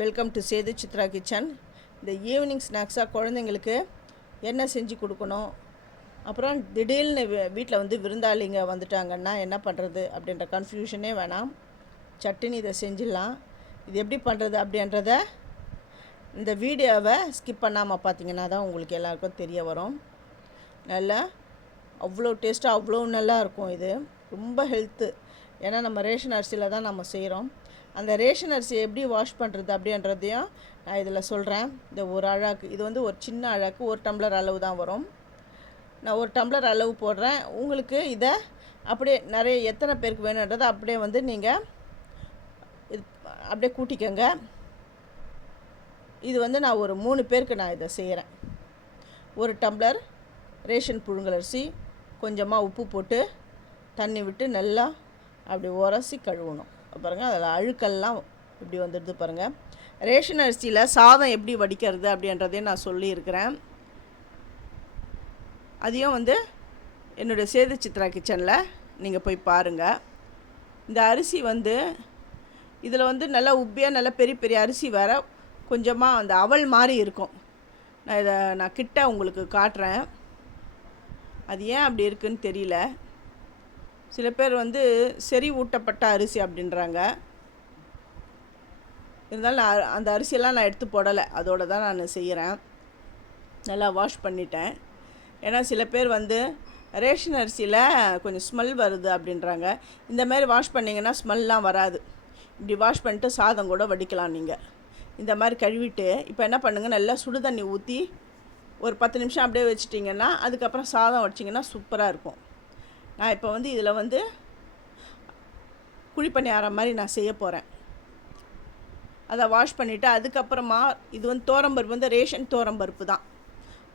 Welcome to Sethu Chitra kitchen. இந்த evening ஸ்நாக்ஸாக குழந்தைங்களுக்கு என்ன செஞ்சு கொடுக்கணும், அப்புறம் திடீர்னு வீட்டில் வந்து விருந்தாளிங்க வந்துட்டாங்கன்னா என்ன பண்ணுறது அப்படின்ற கன்ஃபியூஷனே வேணாம். சட்டுன்னு இதை செஞ்சிடலாம். இது எப்படி பண்ணுறது அப்படின்றத இந்த வீடியோவை ஸ்கிப் பண்ணாமல் பார்த்தீங்கன்னா தான் உங்களுக்கு எல்லாருக்கும் தெரிய வரும். நல்லா அவ்வளோ டேஸ்ட்டாக அவ்வளோ நல்லா இருக்கும். இது ரொம்ப ஹெல்த்து. ஏன்னா நம்ம ரேஷன் அரிசியில் தான் நம்ம செய்கிறோம். அந்த ரேஷன் அரிசியை எப்படி வாஷ் பண்ணுறது அப்படின்றதையும் நான் இதில் சொல்கிறேன். இந்த ஒரு அழாக்கு இது வந்து ஒரு சின்ன அழாக்கு 1 டம்ளர் அளவு தான் வரும். நான் 1 டம்ளர் அளவு போடுறேன். உங்களுக்கு இதை அப்படியே நிறைய எத்தனை பேருக்கு வேணுன்றதை அப்படியே வந்து நீங்கள் இது அப்படியே கூட்டிக்கோங்க. இது வந்து நான் ஒரு 3 பேருக்கு நான் இதை செய்கிறேன். 1 டம்ளர் ரேஷன் புழுங்கலரிசி, கொஞ்சமாக உப்பு போட்டு தண்ணி விட்டு நல்லா அப்படி உரசி கழுவணும். பாருங்கள், அதில் அழுக்கெல்லாம் இப்படி வந்துடுது பாருங்கள். ரேஷன் அரிசியில் சாதம் எப்படி வடிக்கிறது அப்படின்றதையும் நான் சொல்லியிருக்கிறேன். அதையும் வந்து என்னுடைய சேது சித்ரா கிச்சனில் நீங்கள் போய் பாருங்கள். இந்த அரிசி வந்து இதில் வந்து நல்லா உப்பியாக நல்லா பெரிய பெரிய அரிசி வேறு கொஞ்சமாக அந்த அவல் மாதிரி இருக்கும். நான் கிட்ட உங்களுக்கு காட்டுறேன். அது ஏன் அப்படி இருக்குன்னு தெரியல. சில பேர் வந்து செறி ஊட்டப்பட்ட அரிசி அப்படின்றாங்க. இருந்தாலும் அந்த அரிசியெல்லாம் நான் எடுத்து போடலை, அதோடு தான் நான் செய்கிறேன். நல்லா வாஷ் பண்ணிட்டேன். ஏன்னா சில பேர் வந்து ரேஷன் அரிசியில் கொஞ்சம் ஸ்மெல் வருது அப்படின்றாங்க. இந்த மாதிரி வாஷ் பண்ணிங்கன்னா ஸ்மெல்லாம் வராது. இப்படி வாஷ் பண்ணிட்டு சாதம் கூட வடிக்கலாம். நீங்கள் இந்த மாதிரி கழுவிட்டு இப்போ என்ன பண்ணுங்கள், நல்லா சுடு தண்ணி ஊற்றி ஒரு 10 நிமிஷம் அப்படியே வச்சிட்டிங்கன்னா அதுக்கப்புறம் சாதம் வடிச்சிங்கன்னா சூப்பராக இருக்கும். நான் இப்போ வந்து இதில் வந்து குழிப்பணியாரம் மாதிரி நான் செய்ய போகிறேன். அதை வாஷ் பண்ணிவிட்டு அதுக்கப்புறமா இது வந்து தோரம்பருப்பு வந்து ரேஷன் தோரம்பருப்பு தான்.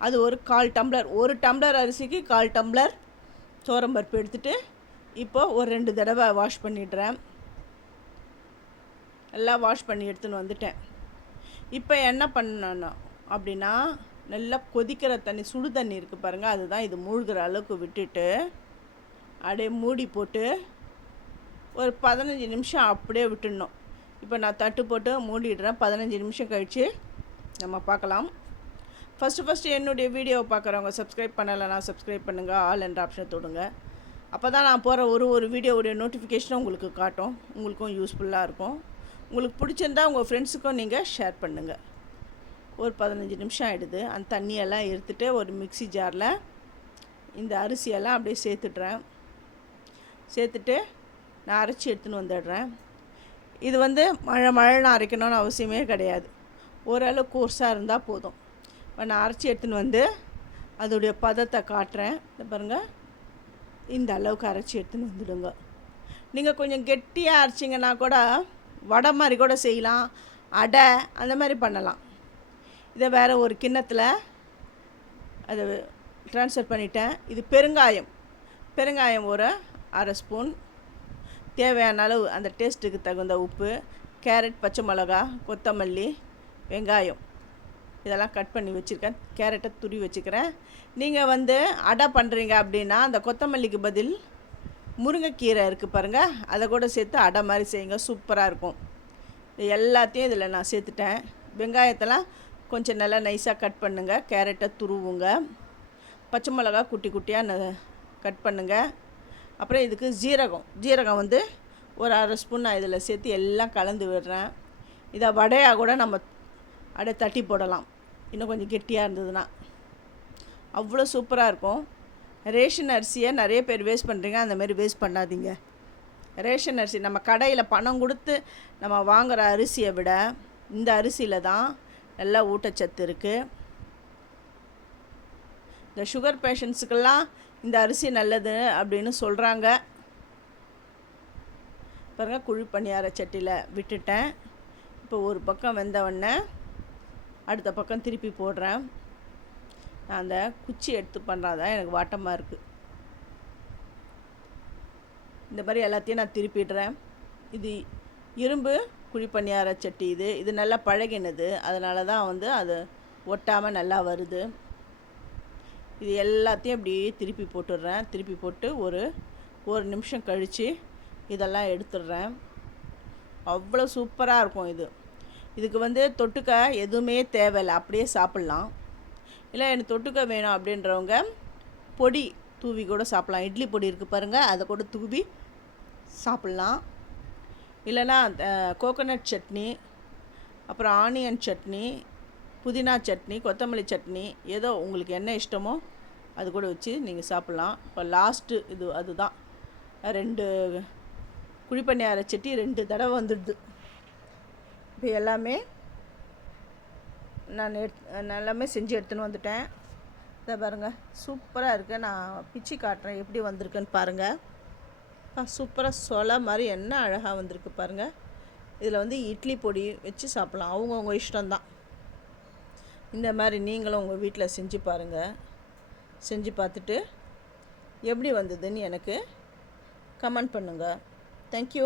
அது ஒரு 1/4 டம்ளர், 1 டம்ளர் அரிசிக்கு 1/4 டம்ளர் தோரம்பருப்பு எடுத்துகிட்டு இப்போது ஒரு 2 தடவை வாஷ் பண்ணிடுறேன். எல்லாம் வாஷ் பண்ணி எடுத்துன்னு வந்துட்டேன். இப்போ என்ன பண்ணணும் அப்படின்னா, நல்லா கொதிக்கிற தண்ணி, சுடு தண்ணி இருக்குது பாருங்கள், அதுதான் இது மூழ்கிற அளவுக்கு விட்டுட்டு அப்படியே மூடி போட்டு ஒரு 15 நிமிஷம் அப்படியே விட்டுடணும். இப்போ நான் தட்டு போட்டு மூடிடுறேன். 15 நிமிஷம் கழித்து நம்ம பார்க்கலாம். ஃபஸ்ட்டு என்னுடைய வீடியோவை பார்க்குறவங்க சப்ஸ்கிரைப் பண்ணலைன்னா சப்ஸ்கிரைப் பண்ணுங்கள், ஆல் என்ற ஆப்ஷனை தொடுங்க. அப்போ தான் நான் போகிற ஒரு வீடியோவுடைய நோட்டிஃபிகேஷனும் உங்களுக்கு காட்டும். உங்களுக்கும் யூஸ்ஃபுல்லாக இருக்கும். உங்களுக்கு பிடிச்சிருந்தா உங்கள் ஃப்ரெண்ட்ஸுக்கும் நீங்கள் ஷேர் பண்ணுங்கள். ஒரு 15 நிமிஷம் ஆகிடுது. அந்த தண்ணியெல்லாம் எடுத்துகிட்டு ஒரு மிக்ஸி ஜாரில் இந்த அரிசியெல்லாம் அப்படியே சேர்த்துட்டு நான் அரைச்சி எடுத்துன்னு வந்துடுறேன். இது வந்து மழைன்னு அரைக்கணும்னு அவசியமே கிடையாது. ஓரளவு கோர்ஸாக இருந்தால் போதும். இப்போ நான் அரைச்சி எடுத்துன்னு வந்து அதோடைய பதத்தை காட்டுறேன். இந்த பாருங்கள், இந்த அளவுக்கு அரைச்சி எடுத்துன்னு வந்துடுங்க. நீங்கள் கொஞ்சம் கெட்டியாக அரைச்சிங்கன்னா கூட வடை மாதிரி கூட செய்யலாம், அடை அந்த மாதிரி பண்ணலாம். இதை வேறு ஒரு கிண்ணத்தில் அதை ட்ரான்ஸ்ஃபர் பண்ணிட்டேன். இது பெருங்காயம் ஒரு 1/2 ஸ்பூன், தேவையான அளவு அந்த டேஸ்ட்டுக்கு தகுந்த உப்பு, கேரட், பச்சை மிளகா, கொத்தமல்லி, வெங்காயம் இதெல்லாம் கட் பண்ணி வச்சுருக்கேன். கேரட்டை துருவி வச்சுக்கிறேன். நீங்கள் வந்து அடை பண்ணுறீங்க அப்படின்னா அந்த கொத்தமல்லிக்கு பதில் முருங்கைக்கீரை இருக்குது பாருங்கள், அதை கூட சேர்த்து அடை மாதிரி செய்யுங்க, சூப்பராக இருக்கும். இது எல்லாத்தையும் இதில் நான் சேர்த்துட்டேன். வெங்காயத்தெல்லாம் கொஞ்சம் நல்லா நைஸாக கட் பண்ணுங்கள். கேரட்டை துருவுங்க. பச்சை மிளகா குட்டி குட்டியாக கட் பண்ணுங்கள். அப்புறம் இதுக்கு ஜீரகம் வந்து ஒரு 1/2 ஸ்பூன் நான் இதில் சேர்த்து எல்லாம் கலந்து விடுறேன். இதை வடையாக கூட நம்ம அப்படியே தட்டி போடலாம், இன்னும் கொஞ்சம் கெட்டியாக இருந்ததுன்னா. அவ்வளோ சூப்பராக இருக்கும். ரேஷன் அரிசியை நிறைய பேர் வேஸ்ட் பண்ணுறீங்க, அந்தமாரி வேஸ்ட் பண்ணாதீங்க. ரேஷன் அரிசி நம்ம கடையில் பணம் கொடுத்து நம்ம வாங்குகிற அரிசியை விட இந்த அரிசியில் தான் நல்லா ஊட்டச்சத்து இருக்குது. இந்த சுகர் பேஷண்ட்ஸுக்கெல்லாம் இந்த அரிசி நல்லது அப்படின்னு சொல்கிறாங்க. பாருங்கள், குழிப்பணியார சட்டியில் விட்டுட்டேன். இப்போ ஒரு பக்கம் வெந்தவொடனே அடுத்த பக்கம் திருப்பி போடுறேன். நான் அந்த குச்சி எடுத்து பண்ணுறதான் எனக்கு வாட்டமாக இருக்குது. இந்த மாதிரி எல்லாத்தையும் நான் திருப்பிடுறேன். இது இரும்பு குழிப்பணியார சட்டி. இது நல்லா பழகினது, அதனால தான் வந்து அது ஒட்டாமல் நல்லா வருது. இது எல்லாத்தையும் அப்படியே திருப்பி போட்டுடுறேன். திருப்பி போட்டு ஒரு நிமிஷம் கழித்து இதெல்லாம் எடுத்துடுறேன். அவ்வளோ சூப்பராக இருக்கும் இது. இதுக்கு வந்து தொட்டுக்க எதுவுமே தேவையில்லை, அப்படியே சாப்பிட்லாம். இல்லை எனக்கு தொட்டுக்க வேணும் அப்படின்றவங்க பொடி தூவி கூட சாப்பிட்லாம். இட்லி பொடி இருக்குது பாருங்கள், அதை கூட தூவி சாப்பிட்லாம். இல்லைன்னா கோகோனட் சட்னி, அப்புறம் ஆனியன் சட்னி, புதினா சட்னி, கொத்தமல்லி சட்னி, ஏதோ உங்களுக்கு என்ன இஷ்டமோ அது கூட வச்சு நீங்கள் சாப்பிட்லாம். இப்போ லாஸ்ட்டு இது அதுதான், 2 குழிப்பணியார சட்டி 2 தடவை வந்துடுது. இப்போ எல்லாமே நான் எல்லாமே செஞ்சு எடுத்துன்னு வந்துட்டேன். இதை பாருங்கள், சூப்பராக இருக்குது. நான் பிச்சு காட்டுறேன் எப்படி வந்திருக்குன்னு பாருங்கள். சூப்பராக சொலை மாதிரி என்ன அழகாக வந்திருக்கு பாருங்கள். இதில் வந்து இட்லி பொடி வச்சு சாப்பிட்லாம், அவங்கவுங்க இஷ்டம்தான். இந்த மாதிரி நீங்களும் உங்கள் வீட்டில் செஞ்சு பாருங்கள். செஞ்சு பார்த்துட்டு எப்படி வந்ததுன்னு எனக்கு கமெண்ட் பண்ணுங்கள். தேங்க்யூ.